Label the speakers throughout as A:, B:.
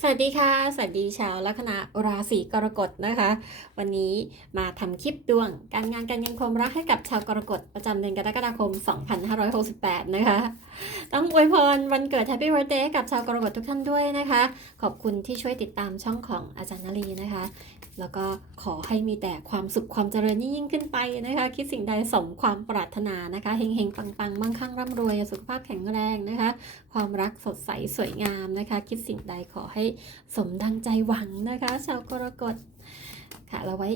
A: สวัสดีค่ะ สวัสดีชาวลัคนาราศีกรกฎนะคะ วันนี้มาทำคลิปดวงการงานการเงินความรักให้กับชาวกรกฎประจำเดือนกรกฎาคม 2568 นะคะ ต้องอวยพรวันเกิด Happy Birthday ให้กับชาวกรกฎทุกท่านด้วยนะคะ ขอบคุณที่ช่วยติดตามช่องของอาจารย์นลีนะคะ แล้วก็ขอให้มีแต่ความสุขความเจริญยิ่งขึ้นไปนะคะ คิดสิ่งใดสมความปรารถนานะคะเฮงๆปังๆมั่งคั่งร่ำรวยสุขภาพแข็งแรงนะคะ ความรักสดใสสวยงามนะคะ คิดสิ่งใดขอให้สมดังใจหวังนะคะ ชาวกรกฎค่ะเราไว้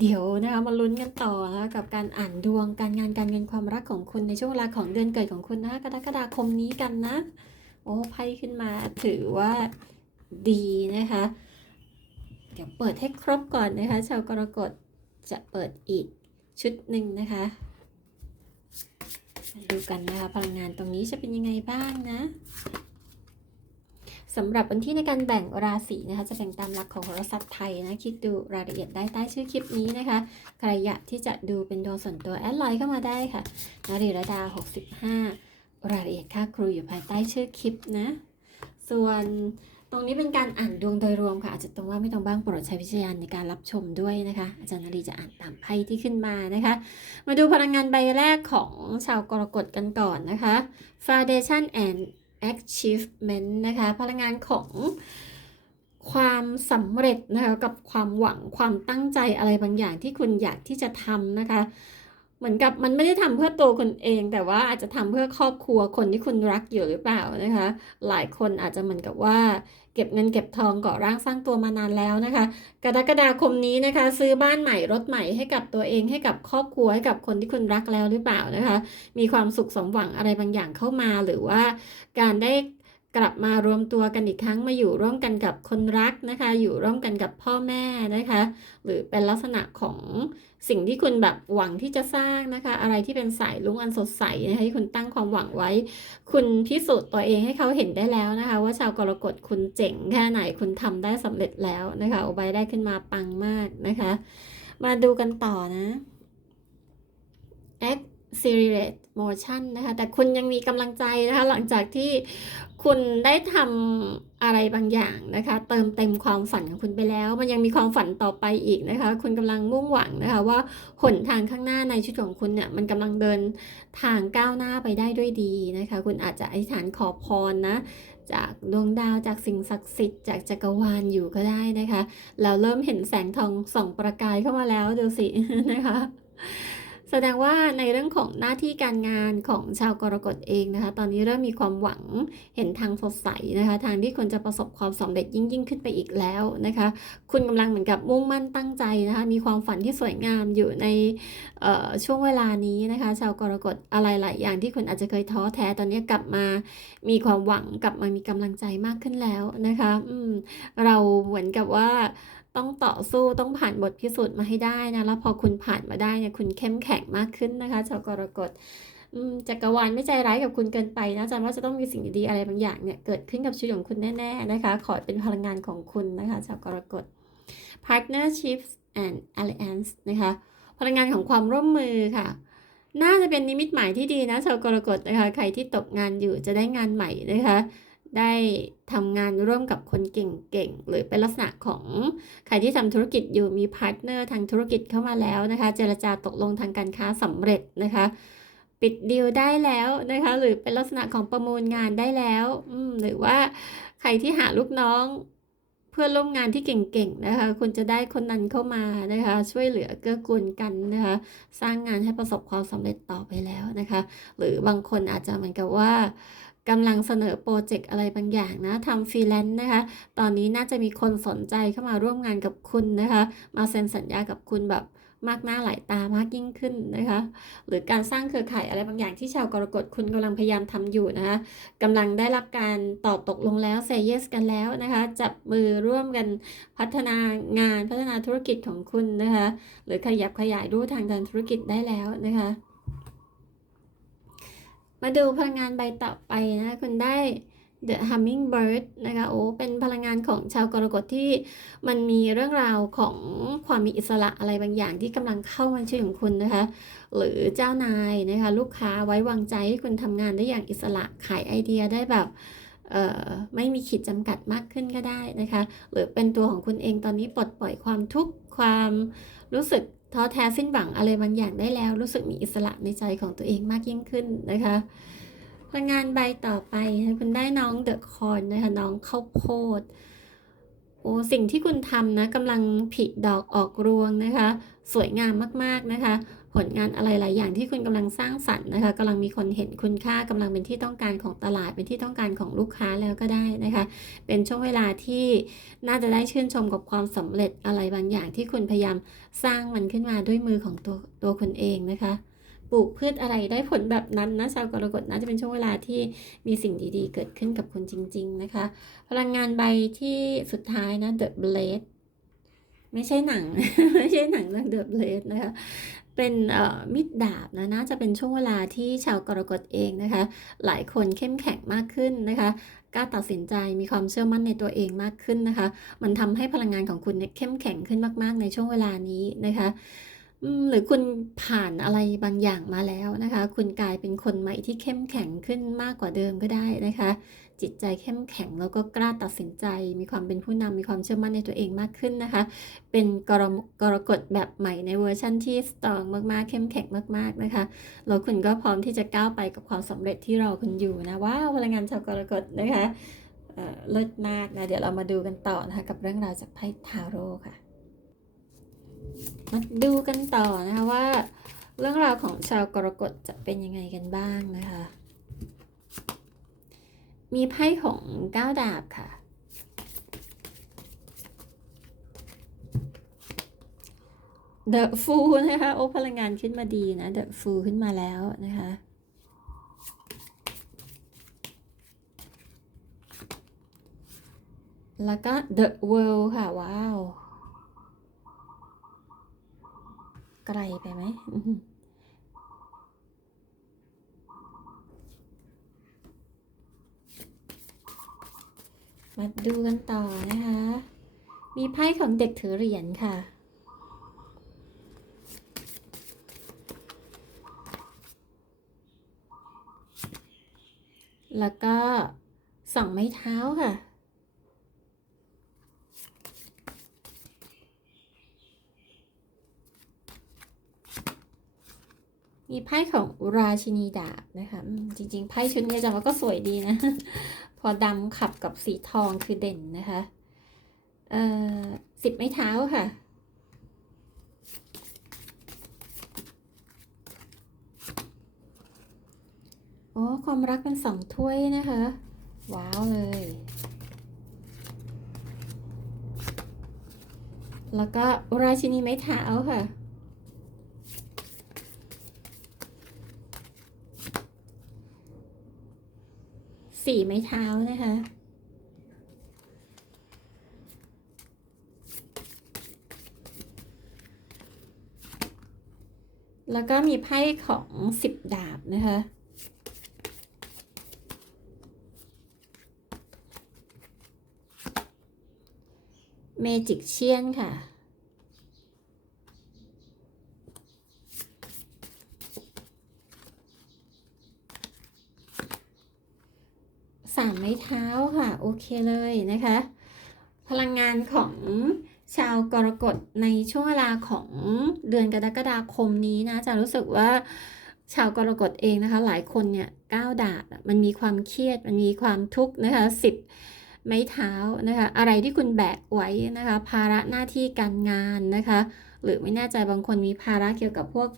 A: เดี๋ยวนะคะมาลุ้นกันต่อนะะกับการอ่านดวงการงานการเงินความรักของคุณในช่วงเวลาของเดือนเกิดของคุณนะคะกรกฎาคมนี้กันนะ โอ้ไพ่ขึ้นมาถือว่าดีนะคะ เดี๋ยวเปิดให้ครบก่อนนะคะ ชาวกรกฎจะเปิดอีกชุดหนึ่งนะคะ ดูกันนะคะพลังงานตรงนี้จะเป็นยังไงบ้างนะสำหรับวันที่ในการแบ่งราศีนะคะ จะแบ่งตามหลักของโหราศาสตร์ไทยนะ คิดดูรายละเอียดได้ใต้ชื่อคลิปนี้นะคะใครอยากที่จะดูเป็นดวงส่วนตัวแอดไลน์เข้ามาได้ค่ะนารีรดา 65 รายละเอียดค่าครูอยู่ภายใต้ชื่อคลิปนะ ส่วน รงนี้เป็นการอ่านดวงโดยรวมค่ะ อาจจะตรงว่าไม่ตรงบ้างโปรดใช้วิจารณญาณในการรับชมด้วยนะคะ อาจารย์นรีจะอ่านตามไพ่ที่ขึ้นมานะคะ มาดูพลังงานใบแรกของชาวกรกฎกันก่อนนะคะ Foundation and Achievement นะคะ พลังงานของความสำเร็จนะคะกับความหวังความตั้งใจอะไรบางอย่างที่คุณอยากที่จะทำนะคะเหมือนกับมันไม่ได้ทำเพื่อตัวคุณเอง แต่ว่าอาจจะทำเพื่อครอบครัวคนที่คุณรักอยู่หรือเปล่านะคะ หลายคนอาจจะเหมือนกับว่า เก็บเงินเก็บทองก่อร่างสร้างตัวมานานแล้วนะคะ กรกฎาคมนี้นะคะ ซื้อบ้านใหม่รถใหม่ให้กับตัวเองให้กับครอบครัวให้กับคนที่คุณรักแล้วหรือเปล่านะคะ มีความสุขสมหวังอะไรบางอย่างเข้ามาหรือว่าการได้ กลับมารวมตัวกันอีกครั้งมาอยู่ร่วมกันกับคนรักนะคะ อยู่ร่วมกันกับพ่อแม่นะคะ หรือเป็นลักษณะของสิ่งที่คุณแบบหวังที่จะสร้างนะคะ อะไรที่เป็นสายลุ้งอันสดใสนะคะที่คุณตั้งความหวังไว้ คุณพิสูจน์ตัวเองให้เขาเห็นได้แล้วนะคะ ว่าชาวกรกฎคุณเจ๋งแค่ไหนคุณทำได้สำเร็จแล้วนะคะโอใบได้ขึ้นมาปังมากนะคะ มาดูกันต่อนะ accelerate motion นะคะแต่คุณยังมีกำลังใจนะคะหลังจากที่ คุณได้ทำอะไรบางอย่างนะคะ เติมเต็มความฝันของคุณไปแล้ว มันยังมีความฝันต่อไปอีกนะคะ คุณกำลังมุ่งหวังนะคะ ว่าหนทางข้างหน้าในชีวิตของคุณเนี่ยมันกำลังเดินทางก้าวหน้าไปได้ด้วยดีนะคะ คุณอาจจะอธิษฐานขอพรนะจากดวงดาวจากสิ่งศักดิ์สิทธิ์จากจักรวาลอยู่ก็ได้นะคะ เราเริ่มเห็นแสงทองส่องประกายเข้ามาแล้วดูสินะคะ แสดงว่าในเรื่องของหน้าที่การงานของชาวกรกฎเองนะคะ ตอนนี้เริ่มมีความหวังเห็นทางสดใสนะคะ ทางที่คุณจะประสบความสำเร็จยิ่งยิ่งขึ้นไปอีกแล้วนะคะ คุณกำลังเหมือนกับมุ่งมั่นตั้งใจนะคะ มีความฝันที่สวยงามอยู่ในช่วงเวลานี้นะคะ ชาวกรกฎอะไรหลายอย่างที่คุณอาจจะเคยท้อแท้ตอนนี้กลับมา มีความหวังกลับมามีกำลังใจมากขึ้นแล้วนะคะ อืมเราเหมือนกับว่า ต้องต่อสู้ต้องผ่านบทพิสูจน์มาให้ได้นะแล้วพอคุณผ่านมาได้เนี่ยคุณเข้มแข็งมากขึ้นนะคะชาวกรกฎจักรวาลไม่ใจร้ายกับคุณเกินไปนะจันว่าจะต้องมีสิ่งดีๆอะไรบางอย่างเนี่ยเกิดขึ้นกับชีวิตของคุณแน่ๆนะคะ ขอเป็นพลังงานของคุณนะคะชาวกรกฎ partnerships and alliance นะคะ พลังงานของความร่วมมือค่ะน่าจะเป็นนิมิตหมายที่ดีนะชาวกรกฎนะคะ ใครที่ตกงานอยู่จะได้งานใหม่นะคะ ได้ทำงานร่วมกับคนเก่งๆ หรือเป็นลักษณะของใครที่ทำธุรกิจอยู่มีพาร์ทเนอร์ทางธุรกิจเข้ามาแล้วนะคะ เจรจาตกลงทางการค้าสำเร็จนะคะ ปิดดีลได้แล้วนะคะ หรือเป็นลักษณะของประมูลงานได้แล้วหรือว่าใครที่หาลูกน้องเพื่อนร่วมงานที่เก่งๆนะคะ คุณจะได้คนนั้นเข้ามานะคะ ช่วยเหลือเกื้อกูลกันนะคะ สร้างงานให้ประสบความสำเร็จต่อไปแล้วนะคะ หรือบางคนอาจจะเหมือนกับว่า กำลังเสนอโปรเจกต์อะไรบางอย่างนะทำฟรีแลนซ์นะคะ ตอนนี้น่าจะมีคนสนใจเข้ามาร่วมงานกับคุณนะคะ มาเซ็นสัญญากับคุณแบบมากหน้าหลายตามากยิ่งขึ้นนะคะ หรือการสร้างเครือข่ายอะไรบางอย่างที่ชาวกรกฎคุณกำลังพยายามทำอยู่นะคะกำลังได้รับการตอบตกลงแล้วเซเยสกันแล้วนะคะ จับมือร่วมกันพัฒนางานพัฒนาธุรกิจของคุณนะคะ หรือขยับขยายรูทางการธุรกิจได้แล้วนะคะ มาดูพลังงานใบต่อไปนะคุณได้ The Hummingbird นะคะโอ้เป็นพลังงานของชาวกรกฎที่มันมีเรื่องราวของความมีอิสระอะไรบางอย่างที่กำลังเข้ามาช่วยของคุณนะคะ หรือเจ้านายนะคะลูกค้าไว้วางใจให้คุณทำงานได้อย่างอิสระขายไอเดียได้แบบเอ่อไม่มีขีดจำกัดมากขึ้นก็ได้นะคะ หรือเป็นตัวของคุณเองตอนนี้ปลดปล่อยความทุกข์ความรู้สึก ท้อแท้สิ้นหวังอะไรบางอย่างได้แล้ว รู้สึกมีอิสระในใจของตัวเองมากยิ่งขึ้นนะคะพลังงานใบต่อไปคุณได้น้องเดอะคอนนะคะน้องข้าวโพดโอ้สิ่งที่คุณทำนะกำลังผลิดอกออกรวงนะคะ สวยงามมากๆนะคะ ผลงานอะไรหลายอย่างที่คุณกำลังสร้างสรรค์นะคะกำลังมีคนเห็นคุณค่ากำลังเป็นที่ต้องการของตลาด เป็นที่ต้องการของลูกค้าแล้วก็ได้นะคะ เป็นช่วงเวลาที่น่าจะได้ชื่นชมกับความสำเร็จอะไรบางอย่างที่คุณพยายามสร้างมันขึ้นมาด้วยมือของตัวตัวคุณเองนะคะปลูกพืชอะไรได้ผลแบบนั้นนะชาวกรกฎน่าจะเป็นช่วงเวลาที่มีสิ่งดีๆ เกิดขึ้นกับคุณจริง ๆ นะคะ พลังงานใบที่สุดท้ายนะ The Blade ไม่ใช่หนัง ไม่ใช่หนังเรื่อง The Blade นะคะ เป็นมิดดาบนะน่าจะเป็นช่วงเวลาที่ชาวกรกฎเองนะคะ หลายคนเข้มแข็งมากขึ้นนะคะกล้าตัดสินใจมีความเชื่อมั่นในตัวเองมากขึ้นนะคะ มันทำให้พลังงานของคุณเนี่ยเข้มแข็งขึ้นมาก ๆ ในช่วงเวลานี้นะคะหรือคุณผ่านอะไรบางอย่างมาแล้วนะคะ คุณกลายเป็นคนใหม่ที่เข้มแข็งขึ้นมากกว่าเดิมก็ได้นะคะ จิตใจเข้มแข็ง แล้วก็กล้าตัดสินใจ มีความเป็นผู้นำมีความเชื่อมั่นในตัวเองมากขึ้นนะคะ เป็นกรกรกฎแบบใหม่ในเวอร์ชั่นที่สตรองมากๆ เข้มแข็งมากๆนะคะแล้วคุณก็พร้อมที่จะก้าวไปกับความสำเร็จที่รอคุณอยู่นะว้าวพลังงานชาวกรกฎนะคะเลิศมากนะเดี๋ยวเรามาดูกันต่อนะคะกับเรื่องราวจากไพ่ทาโร่ค่ะมาดูกันต่อนะคะว่า เรื่องราวของชาวกรกฎจะเป็นยังไงกันบ้างนะคะ มีไพ่ของก้าวดาบค่ะ The Fool นะคะ โอ้พลังงานขึ้นมาดีนะ The Fool ขึ้นมาแล้วนะคะแล้วก็ The World ค่ะ ว้าว ไกลไปไหมอื้อหือ มาดูกันต่อนะคะ มีไพ่ของเด็กถือเหรียญค่ะ แล้วก็สองไม้เท้าค่ะ มีไพ่ของราชินีดาบนะคะจริงๆไพ่ชุดนี้จะว่าก็สวยดีนะ พอดำขับกับสีทองคือเด่นนะคะเอ่อสิบไม้เท้าค่ะอ๋อความรักเป็นสองถ้วยนะคะ ว้าวเลย แล้วก็ราชินีไม้เท้าค่ะ สี่ไม้เท้านะคะแล้วก็มีไพ่ของสิบดาบนะคะ เมจิกเชียนค่ะ สา มไม้เท้าค่ะ โอเคเลยนะคะ พลังงานของชาวกรกฎในช่วงเวลาของเดือนกรกฎาคมนี้นะจะรู้สึกว่าชาวกรกฎเองนะคะ หลายคนเนี่ยก้าวดาบอะมันมีความเครียดมันมีความทุกข์นะคะสิบไม้เท้านะคะ อะไรที่คุณแบกไว้นะคะ ภาระหน้าที่การงานนะคะ หรือไม่แน่ใจบางคนมีภาระเกี่ยวกับพวก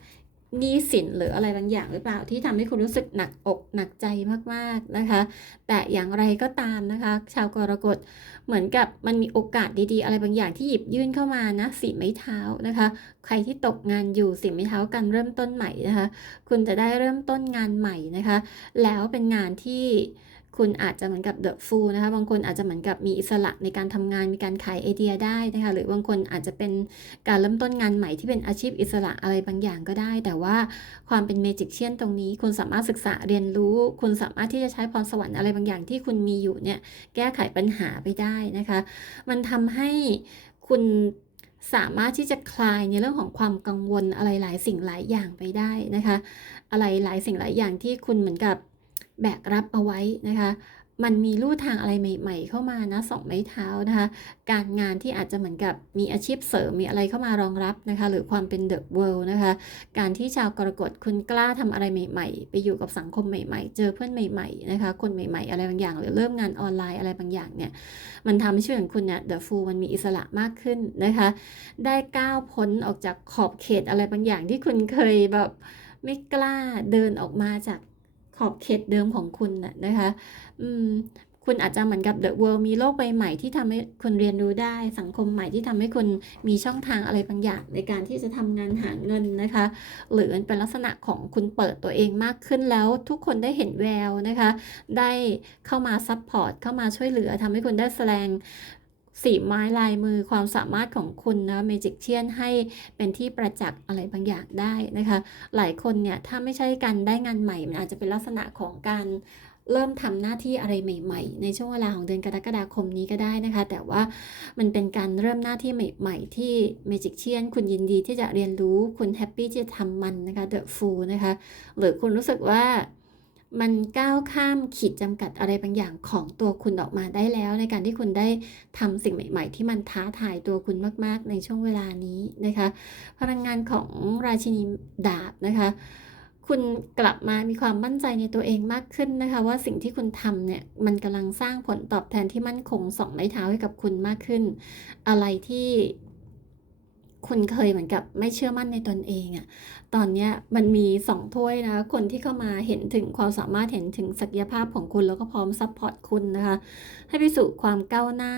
A: หนี้สินหรืออะไรบางอย่างหรือเปล่าที่ทำให้คุณรู้สึกหนักอกหนักใจมากๆนะคะ แต่อย่างไรก็ตามนะคะ ชาวกรกฎเหมือนกับมันมีโอกาสดีๆ อะไรบางอย่างที่หยิบยื่นเข้ามานะสีไม้เท้านะคะ ใครที่ตกงานอยู่สีไม้เท้ากันเริ่มต้นใหม่นะคะ คุณจะได้เริ่มต้นงานใหม่นะคะ แล้วเป็นงานที่ คุณอาจจะเหมือนกับเดอะฟูนะคะ บางคนอาจจะเหมือนกับมีอิสระในการทำงาน มีการขายไอเดียได้นะคะ หรือบางคนอาจจะเป็นการเริ่มต้นงานใหม่ที่เป็นอาชีพอิสระอะไรบางอย่างก็ได้ แต่ว่าความเป็นเมจิกเชียนตรงนี้ คุณสามารถศึกษาเรียนรู้ คุณสามารถที่จะใช้พรสวรรค์อะไรบางอย่างที่คุณมีอยู่เนี่ยแก้ไขปัญหาไปได้นะคะ มันทำให้คุณสามารถที่จะคลายในเรื่องของความกังวลอะไรหลายสิ่งหลายอย่างไปได้นะคะ อะไรหลายสิ่งหลายอย่างที่คุณเหมือนกับ แบกรับเอาไว้นะคะมันมีลู่ทางอะไรใหม่ ๆ เข้ามานะสองไม้เท้านะคะ การงานที่อาจจะเหมือนกับมีอาชีพเสริมมีอะไรเข้ามารองรับนะคะ หรือความเป็นเดอะเวิลด์นะคะ การที่ชาวกรกฎคุณกล้าทำอะไรใหม่ ๆ ไปอยู่กับสังคมใหม่ ๆ เจอเพื่อนใหม่ๆนะคะ คนใหม่ ๆ อะไรบางอย่าง หรือเริ่มงานออนไลน์อะไรบางอย่างเนี่ย มันทำให้ชีวิตของคุณเนี่ยเดอะฟูมันมีอิสระมากขึ้นนะคะ ได้ก้าวพ้นออกจากขอบเขตอะไรบางอย่างที่คุณเคยแบบไม่กล้าเดินออกมาจาก ขอบเขตเดิมของคุณน่ะนะคะอืมคุณอาจจะเหมือนกับ The World มีโลกใบใหม่ที่ทำให้คุณเรียนรู้ได้ สังคมใหม่ที่ทำให้คุณมีช่องทางอะไรบางอย่าง ในการที่จะทำงานหาเงินนะคะ หรือเป็นลักษณะของคุณเปิดตัวเองมากขึ้นแล้ว ทุกคนได้เห็นแววนะคะ ได้เข้ามาซัพพอร์ตเข้ามาช่วยเหลือทำให้คุณได้แสดง สีไม้ลายมือความสามารถของคุณนะเมจิกเชียนให้เป็นที่ประจักษ์อะไรบางอย่างได้นะคะ หลายคนเนี่ยถ้าไม่ใช่การได้งานใหม่ มันอาจจะเป็นลักษณะของการเริ่มทำหน้าที่อะไรใหม่ ๆ ในช่วงเวลาของเดือนกรกฎาคมนี้ก็ได้นะคะ แต่ว่ามันเป็นการเริ่มหน้าที่ใหม่ ๆ ที่เมจิกเชียนคุณยินดีที่จะเรียนรู้คุณแฮปปี้ที่จะทำมันนะคะเดอะฟูลนะคะหรือคุณรู้สึกว่า มันก้าวข้ามขีดจำกัดอะไรบางอย่างของตัวคุณออกมาได้แล้ว ในการที่คุณได้ทำสิ่งใหม่ ๆ ที่มันท้าทายตัวคุณมาก ๆ ในช่วงเวลานี้นะคะ พลังงานของราชินีดาบนะคะคุณกลับมามีความมั่นใจในตัวเองมากขึ้นนะคะ ว่าสิ่งที่คุณทำเนี่ยมันกำลังสร้างผลตอบแทนที่มั่นคงสองไม้เท้าให้กับคุณมากขึ้น อะไรที่ คุณเคยเหมือนกับไม่เชื่อมั่นในตนเองอะตอนเนี้ยมันมีสองถ้วยนะคนที่เข้ามาเห็นถึงความสามารถเห็นถึงศักยภาพของคุณแล้วก็พร้อมซัพพอร์ตคุณนะคะ ให้ไปสู่ความก้าวหน้า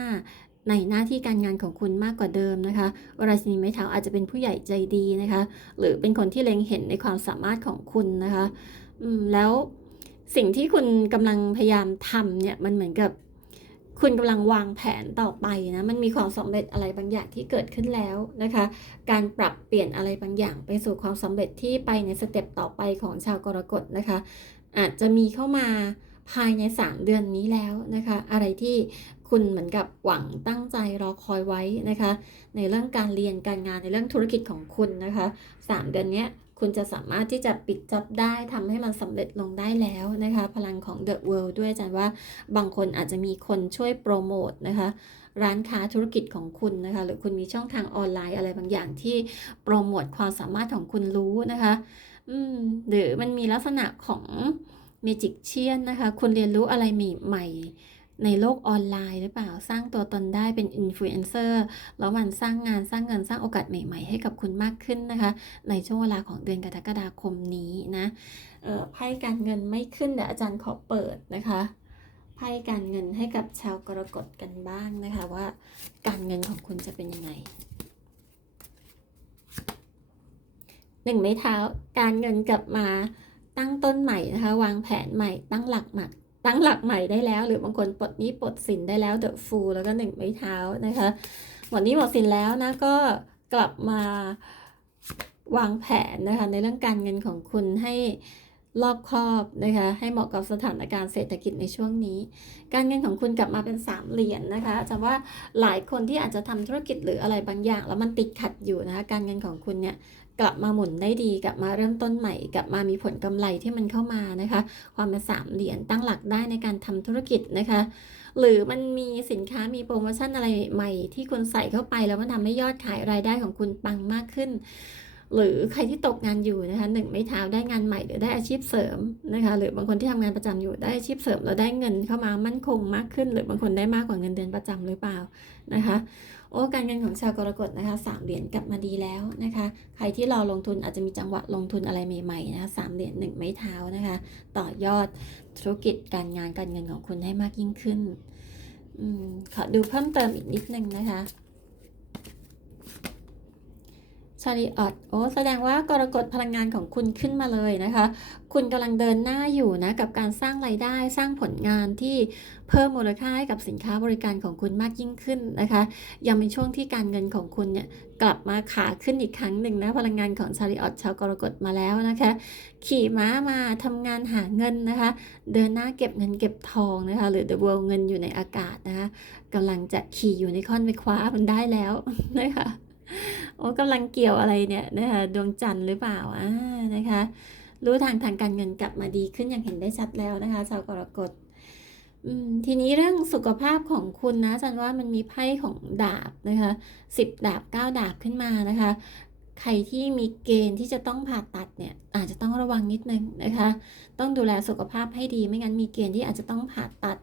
A: ในหน้าที่การงานของคุณมากกว่าเดิมนะคะราชินีไม้เท้าอาจจะเป็นผู้ใหญ่ใจดีนะคะ หรือเป็นคนที่เล็งเห็นในความสามารถของคุณนะคะแล้วสิ่งที่คุณกำลังพยายามทำเนี่ยมันเหมือนกับ คุณกำลังวางแผนต่อไปนะมันมีความสำเร็จอะไรบางอย่างที่เกิดขึ้นแล้วนะคะ การปรับเปลี่ยนอะไรบางอย่างไปสู่ความสำเร็จที่ไปในสเต็ปต่อไปของชาวกรกฎนะคะ อาจจะมีเข้ามาภายใน 3 เดือนนี้แล้วนะคะ อะไรที่คุณเหมือนกับหวังตั้งใจรอคอยไว้นะคะ ในเรื่องการเรียนการงานในเรื่องธุรกิจของคุณนะคะ 3 เดือนนี้ คุณจะสามารถที่จะปิดจ็อบได้ทำให้มันสำเร็จลงได้แล้วนะคะ พลังของ The World ด้วยอาจารย์ว่าบางคนอาจจะมีคนช่วยโปรโมทนะคะร้านค้าธุรกิจของคุณนะคะ หรือคุณมีช่องทางออนไลน์อะไรบางอย่างที่โปรโมทความสามารถของคุณรู้นะคะอืมหรือมันมีลักษณะของเมจิกเชียนนะคะ คุณเรียนรู้อะไรใหม่ๆ ในโลกออนไลน์หรือเปล่าสร้างตัวตนได้เป็นอินฟลูเอนเซอร์แล้วมันสร้างงานสร้างเงินสร้างโอกาสใหม่ๆ ให้กับคุณมากขึ้นนะคะ ในช่วงเวลาของเดือนกรกฎาคมนี้นะไพ่การเงินไม่ขึ้นเดี๋ยวอาจารย์ขอเปิดนะคะไพ่การเงินให้กับชาวกรกฎกันบ้างนะคะว่าการเงินของคุณจะเป็นยังไงหนึ่งไม้เท้าการเงินกลับมาตั้งต้นใหม่นะคะ วางแผนใหม่ตั้งหลักใหม่ ตั้งหลักใหม่ได้แล้ว หรือบางคนปลดหนี้ปลดสินได้แล้วเดอะฟูลแล้วก็หนึ่งไม้เท้านะคะหมดหนี้หมดสินแล้วนะก็กลับมาวางแผนนะคะในเรื่องการเงินของคุณให้รอบคอบนะคะให้เหมาะกับสถานการณ์เศรษฐกิจในช่วงนี้ การเงินของคุณกลับมาเป็นสามเหรียญนนะคะจะว่าหลายคนที่อาจจะทำธุรกิจหรืออะไรบางอย่าง แล้วมันติดขัดอยู่นะคะการเงินของคุณเนี่ย กลับมาหมุนได้ดี กลับมาเริ่มต้นใหม่ กลับมามีผลกำไรที่มันเข้ามานะคะ ความเป็นสามเหรียญตั้งหลักได้ในการทำธุรกิจนะคะ หรือมันมีสินค้ามีโปรโมชั่นอะไรใหม่ที่คุณใส่เข้าไปแล้วมันทำให้ยอดขายรายได้ของคุณปังมากขึ้น หรือใครที่ตกงานอยู่นะคะหนึ่งไม่เท้าได้งานใหม่หรือได้อาชีพเสริมนะคะหรือบางคนที่ทำงานประจำอยู่ได้อาชีพเสริมแล้วได้เงินเข้ามามั่นคงมากขึ้น หรือบางคนได้มากกว่าเงินเดือนประจำหรือเปล่านะคะโอ้การเงินของชาวกรกฎนะคะสามเหรียญกลับมาดีแล้วนะคะใครที่รอลงทุนอาจจะมีจังหวะลงทุนอะไรใหม่ๆนะคะสามเหรียญหนึ่งไม้เท้านะคะต่อยอดธุรกิจการงานการเงินของคุณให้มากยิ่งขึ้นอมขอดูเพิ่มเติมอีกนิดนึงนะคะ ชาริออตโอ้แสดงว่ากรกฎพลังงานของคุณขึ้นมาเลยนะคะ คุณกำลังเดินหน้าอยู่นะ กับการสร้างไรายได้สร้างผลงานที่เพิ่มมูลค่าให้กับสินค้าบริการของคุณมากยิ่งขึ้นนะคะ ยังเป็นช่วงที่การเงินของคุณเนี่ยกลับมาขาขึ้นอีกครั้งหนึ่งนะพลังงานของชาริออตชาวกรกฎมาแล้วนะคะ ขี่ม้ามาทำงานหาเงินนะคะ เดินหน้าเก็บเงินเก็บทองนะคะ หรือ the world เงินอยู่ในอากาศนะคะกำลังจะขี่อยู่ในคอนไปคว้ามันได้แล้วนะคะ โอ้กำลังเกี่ยวอะไรเนี่ยนะคะดวงจันทร์หรือเปล่าอ่านะคะ รู้ทางทางการเงินกลับมาดีขึ้นอย่างเห็นได้ชัดแล้วนะคะชาวกรกฎทีนี้เรื่องสุขภาพของคุณนะจารย์ว่ามันมีไพ่ของดาบนะคะสิบดาบเก้าดาบขึ้นมานะคะ ใครที่มีเกณฑ์ที่จะต้องผ่าตัดเนี่ยอาจจะต้องระวังนิดนึงนะคะ ต้องดูแลสุขภาพให้ดีไม่งั้นมีเกณฑ์ที่อาจจะต้องผ่าตัด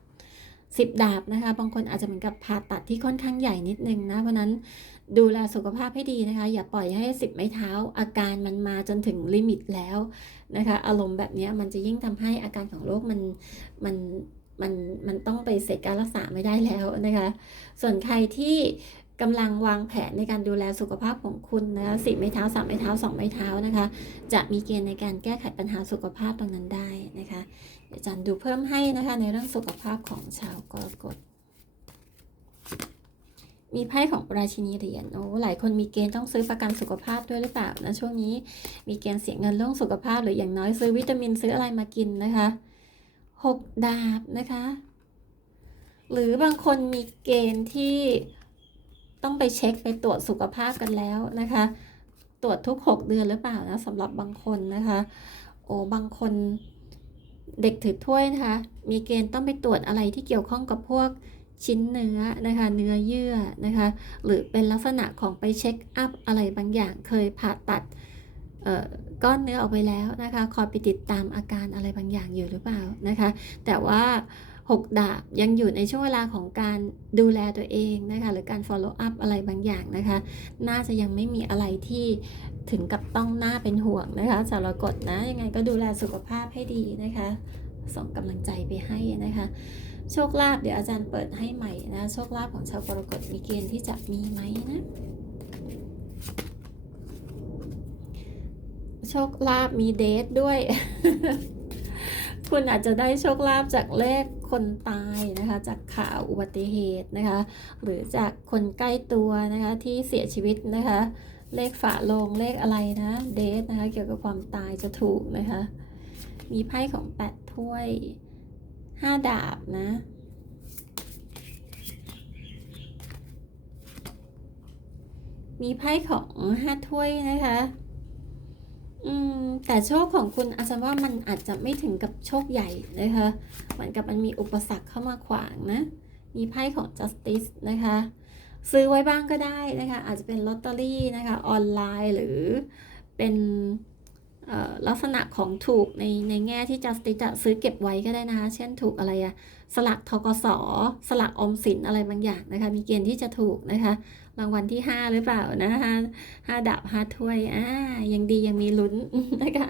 A: สิบดาบนะคะ บางคนอาจจะเหมือนกับผ่าตัดที่ค่อนข้างใหญ่นิดนึงนะ เพราะนั้น ดูแลสุขภาพให้ดีนะคะ อย่าปล่อยให้สิบไม้เท้า อาการมันมาจนถึงลิมิตแล้วนะคะ อารมณ์แบบนี้มันจะยิ่งทำให้อาการของโรคมันมันมันมันต้องไปเสกการรักษาไม่ได้แล้วนะคะ ส่วนใครที่กำลังวางแผนในการดูแลสุขภาพของคุณนะคะสิบไม้เท้าสามไม้เท้าสองไม้เท้านะคะ จะมีเกณฑ์ในการแก้ไขปัญหาสุขภาพตรงนั้นได้นะคะเดี๋ยวอาจารย์ดูเพิ่มให้นะคะในเรื่องสุขภาพของชาวกรกฎ มีไพ่ของราชินีเหรียญโอ้หลายคนมีเกณฑ์ต้องซื้อประกันสุขภาพด้วยหรือเปล่านะช่วงนี้มีเกณฑ์เสียเงินเรื่องสุขภาพหรืออย่างน้อยซื้อวิตามินซื้ออะไรมากินนะคะหกดาบนะคะ หรือบางคนมีเกณฑ์ที่ต้องไปเช็คไปตรวจสุขภาพกันแล้วนะคะ ตรวจทุก 6 เดือนหรือเปล่านะสำหรับบางคนนะคะ โอ้บางคนเด็กถือถ้วยนะคะ มีเกณฑ์ต้องไปตรวจอะไรที่เกี่ยวข้องกับพวก ชิ้นเนื้อนะคะ เนื้อเยื่อนะคะ หรือเป็นลักษณะของไปเช็คอัพอะไรบางอย่าง เคยผ่าตัดก้อนเนื้อออกไปแล้วนะคะคอยไปติดตามอาการอะไรบางอย่างอยู่หรือเปล่านะคะ แต่ว่า 6 ดาบยังอยู่ในช่วงเวลาของการดูแลตัวเองนะคะ หรือการ follow up อะไรบางอย่างนะคะ น่าจะยังไม่มีอะไรที่ถึงกับต้องน่าเป็นห่วงนะคะสารกฎนะยังไงก็ดูแลสุขภาพให้ดีนะคะ ส่งกำลังใจไปให้นะคะ โชคลาภเดี๋ยวอาจารย์เปิดให้ใหม่นะโชคลาภของชาวกรกฎมีเกณฑ์ที่จะมีไหมนะโชคลาภมีเดทด้วย คุณอาจจะได้โชคลาภจากเลขคนตายนะคะ จากข่าวอุบัติเหตุนะคะ หรือจากคนใกล้ตัวนะคะที่เสียชีวิตนะคะ เลขฝาโลงเลขอะไรนะเดทนะคะ เกี่ยวกับความตายจะถูกนะคะ มีไพ่ของแปดถ้วย ห้าดาบนะ มีไพ่ของห้าถ้วยนะคะ อืม แต่โชคของคุณอาจารย์ว่ามันอาจจะไม่ถึงกับโชคใหญ่นะคะ เหมือนกับมันมีอุปสรรคเข้ามาขวางนะ มีไพ่ของ justice นะคะ ซื้อไว้บ้างก็ได้นะคะ อาจจะเป็นลอตเตอรี่นะคะ ออนไลน์หรือเป็น ลักษณะของถูกในในแง่ที่ justice จะซื้อเก็บไว้ก็ได้นะคะ เช่นถูกอะไรอะสลักทกสสลักอมสินอะไรบางอย่างนะคะ มีเกณฑ์ที่จะถูกนะคะ รางวัลที่ 5 หรือเปล่านะห้าห้าดาบห้าถ้วยอ่ายังดียังมีลุ้นนะคะ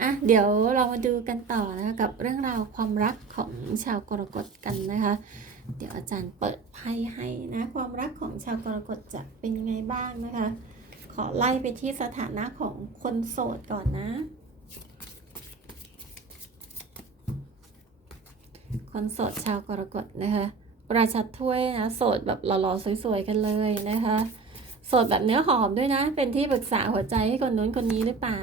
A: อะเดี๋ยวเรามาดูกันต่อนะคะกับเรื่องราวความรักของชาวกรกฎกันนะคะ เดี๋ยวอาจารย์เปิดไพ่ให้นะ ความรักของชาวกรกฎจะเป็นยังไงบ้างนะคะ ขอไล่ไปที่สถานะของคนโสดก่อนนะ คนโสดชาวกรกฎนะคะราชัดถ้วยนะโสดแบบหล่อๆสวยๆกันเลยนะคะโสดแบบเนื้อหอมด้วยนะ เป็นที่ปรึกษาหัวใจให้คนนู้นคนนี้หรือเปล่า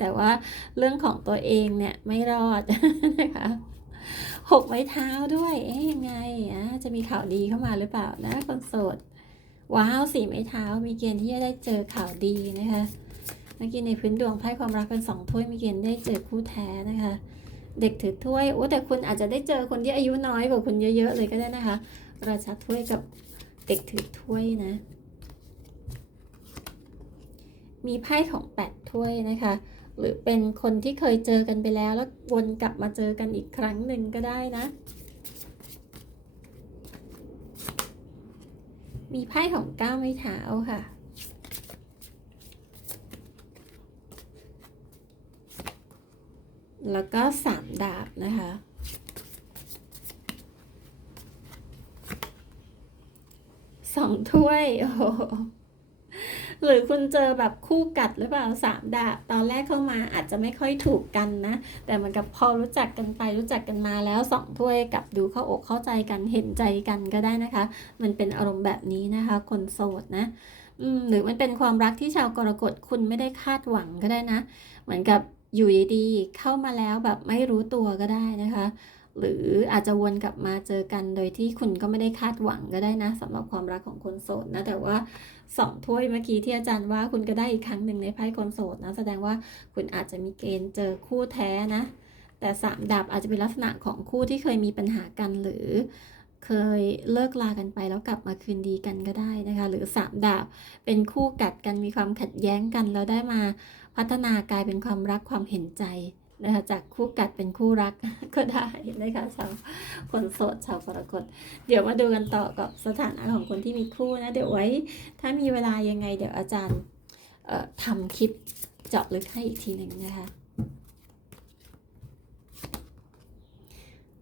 A: แต่ว่าเรื่องของตัวเองเนี่ยไม่รอดนะคะหกไม้เท้าด้วย เอ๊ยยังไงอะจะมีข่าวดีเข้ามาหรือเปล่านะคนโสด ว้าวสี่ไม้เท้ามีเกณฑ์ที่จะได้เจอข่าวดีนะคะเมื่อกี้ในพื้นดวงไพ่ความรักเป็นสองถ้วยมีเกณฑ์ได้เจอคู่แท้นะคะ เด็กถือถ้วยโอ้แต่คุณอาจจะได้เจอคนที่อายุน้อยกว่าคุณเยอะๆเลยก็ได้นะคะ ราชาถ้วยกับเด็กถือถ้วยนะ มีไพ่ของแปดถ้วยนะคะ หรือเป็นคนที่เคยเจอกันไปแล้วแล้ววนกลับมาเจอกันอีกครั้งหนึ่งก็ได้นะ มีไพ่ของก้าไม้เท้าค่ะ แล้วก็สามดาบนะคะ สองถ้วย โอ้ หรือคุณเจอแบบคู่กัดหรือเปล่าสามดาบตอนแรกเข้ามาอาจจะไม่ค่อยถูกกันนะ แต่เหมือนกับพอรู้จักกันไปรู้จักกันมาแล้วสองถ้วยกับดูเข้าอกเข้าใจกันเห็นใจกันก็ได้นะคะ มันเป็นอารมณ์แบบนี้นะคะ คนโสดนะอืมหรือมันเป็นความรักที่ชาวกรกฎคุณไม่ได้คาดหวังก็ได้นะ เหมือนกับอยู่ดีๆเข้ามาแล้วแบบไม่รู้ตัวก็ได้นะคะ หรืออาจจะวนกลับมาเจอกันโดยที่คุณก็ไม่ได้คาดหวังก็ได้นะสำหรับความรักของคนโสดนะแต่ว่า สองถ้วยเมื่อกี้ที่อาจารย์ว่าคุณก็ได้อีกครั้งหนึ่งในไพ่คนโสดนะ แสดงว่าคุณอาจจะมีเกณฑ์เจอคู่แท้นะ แต่สามดาบอาจจะเป็นลักษณะของคู่ที่เคยมีปัญหากันหรือเคยเลิกลากันไปแล้วกลับมาคืนดีกันก็ได้นะคะ หรือสามดาบเป็นคู่กัดกันมีความขัดแย้งกันแล้วได้มาพัฒนากลายเป็นความรักความเห็นใจ นะคะจากคู่กัดเป็นคู่รักก็ได้นะคะชาวคนโสดชาวกรกฎเดี๋ยวมาดูกันต่อกับสถานะของคนที่มีคู่นะเดี๋ยวไว้ ถ้ามีเวลายังไง เดี๋ยวอาจารย์เอ่อทำคลิปเจาะลึกให้อีกทีหนึ่งนะคะ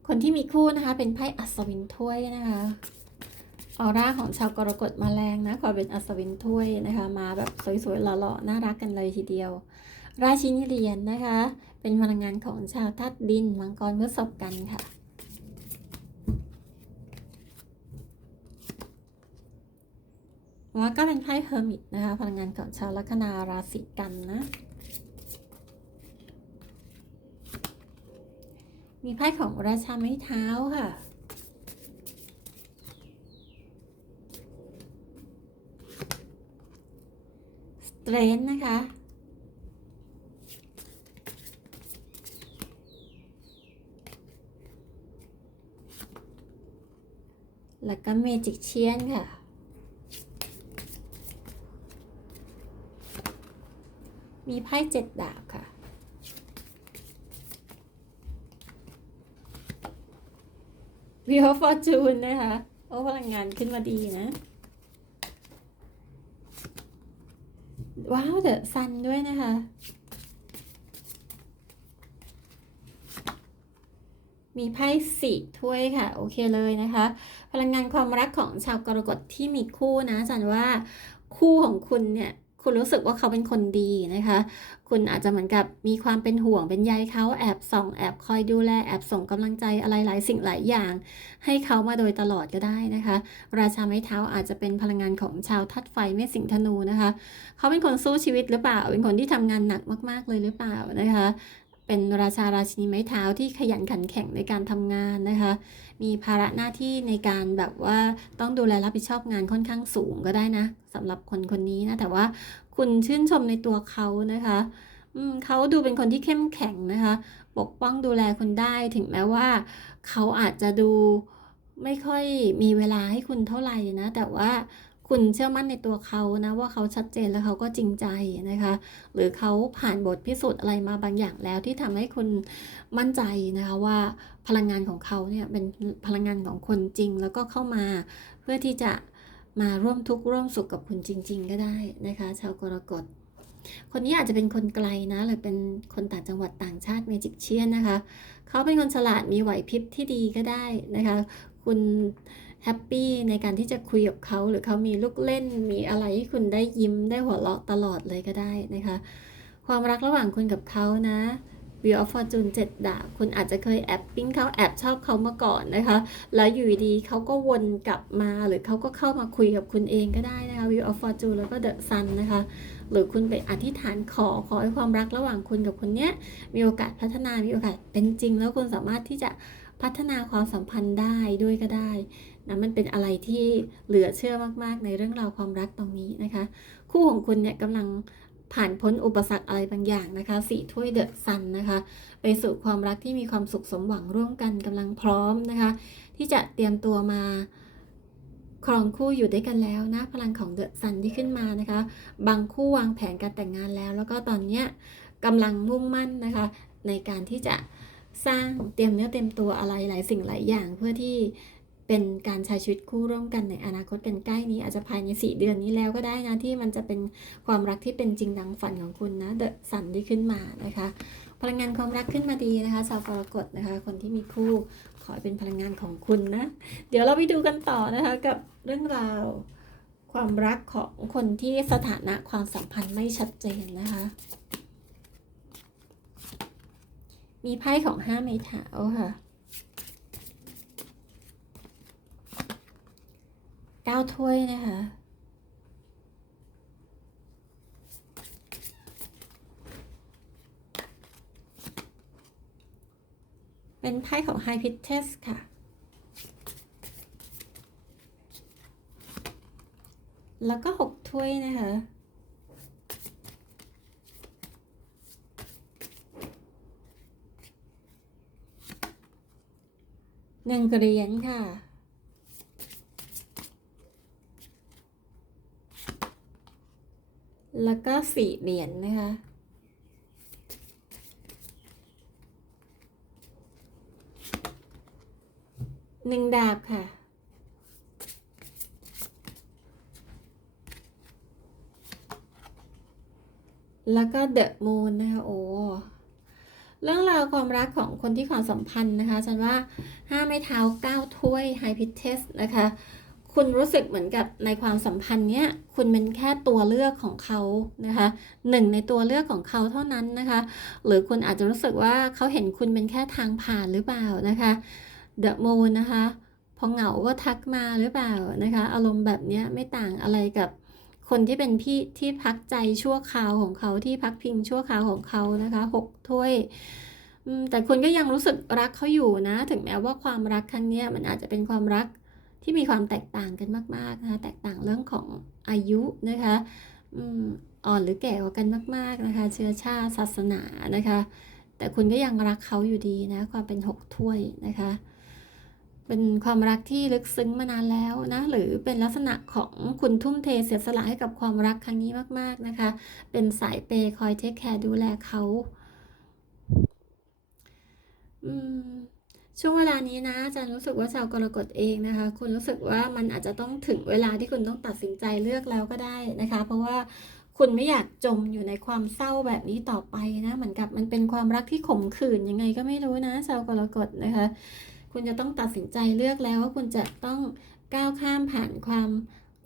A: คนที่มีคู่นะคะ เป็นไพ่อัศวินถ้วยนะคะออร่าของชาวกรกฎมาแรงนะขอเป็นอัศวินถ้วยนะคะ มาแบบสวยๆหล่อๆน่ารักกันเลยทีเดียว ราชินีเหรียญนะคะ เป็นพลังงานของชาวธาตุดินมังกรเมื่อศพกันค่ะ แล้วก็เป็นไพ่เฮอร์มิตนะคะ พลังงานของชาวลัคนาราศีกันนะ มีไพ่ของราชาไม้เท้าค่ะสเตรนนะคะ แล้วก็เมจิกเชียนค่ะ มีไพ่เจ็ดดาบค่ะ วิวฟอร์จูนนะคะ โอ้พลังงานขึ้นมาดีนะ ว้าวเดอะซันด้วยนะคะ มีไพ่สี่ถ้วยค่ะ โอเคเลยนะคะ พลังงานความรักของชาวกรกฎที่มีคู่นะจันว่าคู่ของคุณเนี่ยคุณรู้สึกว่าเขาเป็นคนดีนะคะ คุณอาจจะเหมือนกับมีความเป็นห่วงเป็นใยเขาแอบส่องแอบคอยดูแลแอบส่งกำลังใจอะไรหลายสิ่งหลายอย่าง ให้เขามาโดยตลอดก็ได้นะคะ ราชาไม้เท้าอาจจะเป็นพลังงานของชาวทัดไฟเมษสิงธนูนะคะ เขาเป็นคนสู้ชีวิตหรือเปล่า เป็นคนที่ทำงานหนักมากๆเลยหรือเปล่านะคะ เป็นราชาราชินีไม้เท้าที่ขยันขันแข็งในการทำงานนะคะ มีภาระหน้าที่ในการแบบว่าต้องดูแลรับผิดชอบงานค่อนข้างสูงก็ได้นะสำหรับคนคนนี้นะ แต่ว่าคุณชื่นชมในตัวเขานะคะเขาดูเป็นคนที่เข้มแข็งนะคะ ปกป้องดูแลคุณได้ถึงแม้ว่าเขาอาจจะดูไม่ค่อยมีเวลาให้คุณเท่าไหร่นะ แต่ว่า คุณเชื่อมั่นในตัวเขานะว่าเขาชัดเจนและเขาก็จริงใจนะคะ หรือเขาผ่านบทพิสูจน์อะไรมาบางอย่างแล้วที่ทำให้คุณมั่นใจนะคะว่าพลังงานของเขาเนี่ยเป็นพลังงานของคนจริง แล้วก็เข้ามาเพื่อที่จะมาร่วมทุกข์ร่วมสุขกับคุณจริง ๆ ก็ได้นะคะ ชาวกรกฎคนนี้อาจจะเป็นคนไกลนะ หรือเป็นคนต่างจังหวัดต่างชาติเมจิกเชียนนะคะ เขาเป็นคนฉลาดมีไหวพริบที่ดีก็ได้นะคะ คุณ แฮปปี้ในการที่จะคุยกับเขาหรือเขามีลูกเล่น มีอะไรให้คุณได้ยิ้มได้หัวเราะตลอดเลยก็ได้นะคะ ความรักระหว่างคุณกับเขานะ Wheel of Fortune 7ดาบคุณอาจจะเคยแอบปิ๊งเขาแอบชอบเขามาก่อนนะคะ แล้วอยู่ดีเขาก็วนกลับมาหรือเขาก็เข้ามาคุยกับคุณเองก็ได้นะคะ Wheel of Fortune แล้วก็ The Sun นะคะ หรือคุณไปอธิษฐานขอขอให้ความรักระหว่างคุณกับคนเนี้ยมีโอกาสพัฒนามีโอกาสเป็นจริง แล้วคุณสามารถที่จะพัฒนาความสัมพันธ์ได้ด้วยก็ได้ นะมันเป็นอะไรที่เหลือเชื่อมากๆ ในเรื่องราวความรักตรงนี้นะคะ คู่ของคุณเนี่ยกำลังผ่านพ้นอุปสรรคอะไรบางอย่างนะคะสี่ถ้วยเดอะซันนะคะ ไปสู่ความรักที่มีความสุขสมหวังร่วมกันกำลังพร้อมนะคะ ที่จะเตรียมตัวมาครองคู่อยู่ด้วยกันแล้วนะ พลังของเดอะซันที่ขึ้นมานะคะ บางคู่วางแผนการแต่งงานแล้ว แล้วก็ตอนเนี้ยกำลังมุ่งมั่นนะคะ ในการที่จะสร้างเตรียมเนื้อเตรียมตัวอะไรหลายสิ่งหลายอย่างเพื่อที่ เป็นการใช้ชีวิตคู่ร่วมกันในอนาคตกันใกล้นี้อาจจะภายใน 4 เดือนนี้แล้วก็ได้นะที่มันจะเป็นความรักที่เป็นจริงดังฝันของคุณนะเดอะสันที่ขึ้นมานะคะพลังงานความรักขึ้นมาดีนะคะชาวกรกฎนะคะ คนที่มีคู่ขอเป็นพลังงานของคุณนะ เดี๋ยวเราไปดูกันต่อนะคะกับเรื่องราว ความรักของคนที่สถานะความสัมพันธ์ไม่ชัดเจนนะคะ มีไพ่ของห้าไม้เท้าค่ะ เก้าถ้วยนะคะเป็นไพ่ของ High p i t e s ค่ะ แล้วก็หกถ้วยนะคะ หนึ่งเหรียญค่ะ แล้วก็สี่เหรียญนะคะ หนึ่งดาบค่ะ แล้วก็เดอะมูนนะคะ โอ้ เรื่องราวความรักของคนที่ความสัมพันธ์นะคะฉันว่าห้าไม้เท้าเก้าถ้วยไฮพิเทสนะคะ คุณรู้สึกเหมือนกับในความสัมพันธ์เนี้ยคุณเป็นแค่ตัวเลือกของเขานะคะหนึ่งในตัวเลือกของเขาเท่านั้นนะคะ หรือคุณอาจจะรู้สึกว่าเขาเห็นคุณเป็นแค่ทางผ่านหรือเปล่านะคะเดอะมูนนะคะพอเหงาก็ทักมาหรือเปล่านะคะ อารมณ์แบบเนี้ยไม่ต่างอะไรกับคนที่เป็นพี่ที่พักใจชั่วคราวของเขาที่พักพิงชั่วคราวของเขานะคะหกถ้วยแต่คุณก็ยังรู้สึกรักเขาอยู่นะ ถึงแม้ว่าความรักครั้งเนี้ยมันอาจจะเป็นความรัก ที่มีความแตกต่างกันมากๆนะคะแตกต่างเรื่องของอายุนะคะอ่อนหรือแก่กว่ากันมาก ๆนะคะ เชื้อชาติศาสนานะคะ แต่คุณก็ยังรักเขาอยู่ดีนะความเป็นหกถ้วยนะคะ เป็นความรักที่ลึกซึ้งมานานแล้วนะหรือเป็นลักษณะของคุณทุ่มเทเสียสละให้กับความรักครั้งนี้มากๆนะคะ เป็นสายเปย์คอยเทคแคร์ดูแลเขาอืม ช่วงเวลานี้นะอาจารย์รู้สึกว่าชาวกรกฎเองนะคะ คุณรู้สึกว่ามันอาจจะต้องถึงเวลาที่คุณต้องตัดสินใจเลือกแล้วก็ได้นะคะ เพราะว่าคุณไม่อยากจมอยู่ในความเศร้าแบบนี้ต่อไปนะเหมือนกับมันเป็นความรักที่ขมขื่นยังไงก็ไม่รู้นะชาวกรกฎนะคะ คุณจะต้องตัดสินใจเลือกแล้วว่าคุณจะต้องก้าวข้ามผ่านความ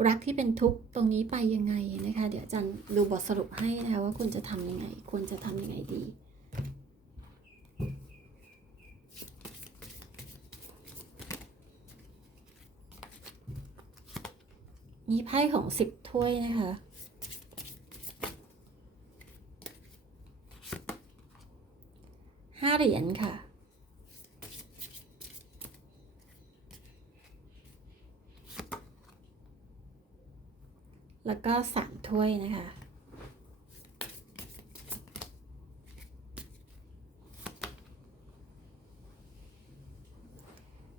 A: รักที่เป็นทุกข์ตรงนี้ไปยังไงนะคะ เดี๋ยวอาจารย์ดูบทสรุปให้นะคะว่าคุณจะทำยังไง ควรจะทำยังไงดี มีไพ่ของสิบถ้วยนะคะ ห้าเหรียญค่ะ แล้วก็สามถ้วยนะคะ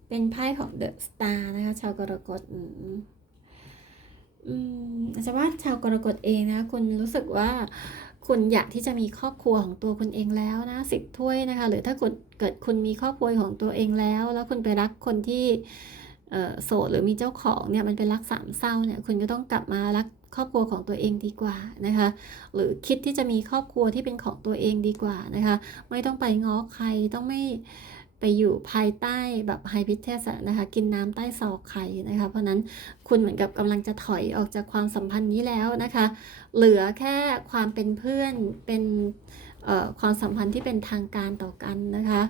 A: เป็นไพ่ของเดอะสตาร์นะคะ ชาวกรกฎ อืมอาจจะว่าชาวกรกฎเองนะ คุณรู้สึกว่าคุณอยากที่จะมีครอบครัวของตัวคุณเองแล้วนะสิบถ้วยนะคะ หรือถ้าคุณเกิดคุณมีครอบครัวของตัวเองแล้ว แล้วคุณไปรักคนที่เโสดหรือมีเจ้าของเนี่ยมันเป็นรักสามเศร้าเนี่ยคุณก็ต้องกลับมารักครอบครัวของตัวเองดีกว่านะคะ หรือคิดที่จะมีครอบครัวที่เป็นของตัวเองดีกว่านะคะ ไม่ต้องไปง้อใครต้องไม่ ไปอยู่ภายใต้แบบไฮพิเทสนะคะกินน้ำใต้ซอกใครนะคะ เพราะนั้นคุณเหมือนกับกำลังจะถอยออกจากความสัมพันธ์นี้แล้วนะคะ เหลือแค่ความเป็นเพื่อนเป็นความสัมพันธ์ที่เป็นทางการต่อกันนะคะ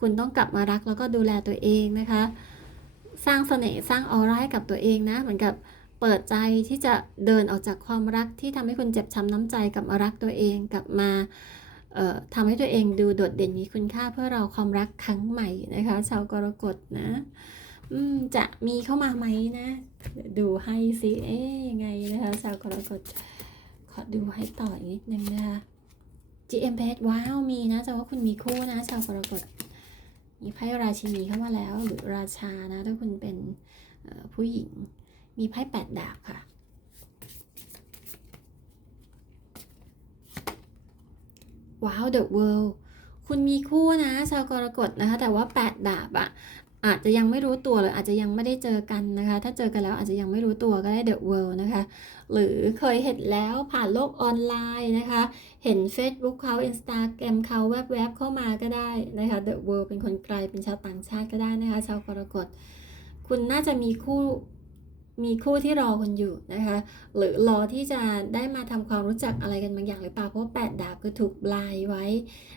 A: คุณต้องกลับมารักแล้วก็ดูแลตัวเองนะคะ สร้างเสน่ห์สร้างออร่าให้กับตัวเองนะ เหมือนกับเปิดใจที่จะเดินออกจากความรักที่ทำให้คุณเจ็บช้ำน้ำใจกลับมารักตัวเองกลับมา ทำให้ตัวเองดูโดดเด่นมีคุณค่าเพื่อเราความรักครั้งใหม่นะคะชาวกรกฎนะอืจะมีเข้ามาไหมนะ ดูให้สิเอ๊ยยังไงนะคะชาวกรกฎขอดูให้ต่ออีกนิดนึงนะคะ GM p ว้าวมีนะแต่ว่าคุณมีคู่นะชาวกรกฎมีไพ่ราชินีเข้ามาแล้วหรือราชานะถ้าคุณเป็นผู้หญิงมีไพ่แปดดาบค่ะ ว้าว The World คุณมีคู่นะชาวกรกฎนะคะ แต่ว่าแปดดาบอะอาจจะยังไม่รู้ตัวหรืออาจจะยังไม่ได้เจอกันนะคะ ถ้าเจอกันแล้วอาจจะยังไม่รู้ตัวก็ได้ The World นะคะ หรือเคยเห็นแล้วผ่านโลกออนไลน์นะคะ เห็น Facebook เขา Instagram เขาแวบๆเข้ามาก็ได้นะคะ The World เป็นคนไกลเป็นชาวต่างชาติก็ได้นะคะ ชาวกรกฎ คุณน่าจะมีคู่ มีคู่ที่รอคุณอยู่นะคะ หรือรอที่จะได้มาทำความรู้จักอะไรกันบางอย่างหรือเปล่าเพราะแปดดาบคือถูกบลายไว้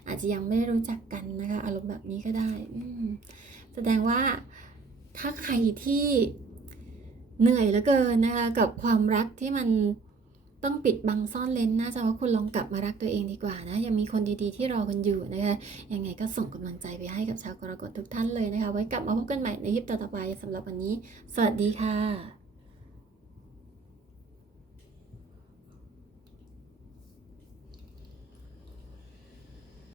A: อาจจะยังไม่ได้รู้จักกันนะคะ อารมณ์แบบนี้ก็ได้แสดงว่าถ้าใครที่เหนื่อยเหลือเกินนะคะ กับความรักที่มันต้องปิดบังซ่อนเลนน่าจะว่าคุณลองกลับมารักตัวเองดีกว่านะ ยังมีคนดีๆที่รอกันอยู่นะคะ ยังไงก็ส่งกำลังใจไปให้กับชาวกรกฎทุกท่านเลยนะคะ ไว้กลับมาพบกันใหม่ในคลิปต่อๆไปสำหรับวันนี้ สวัสดีค่ะ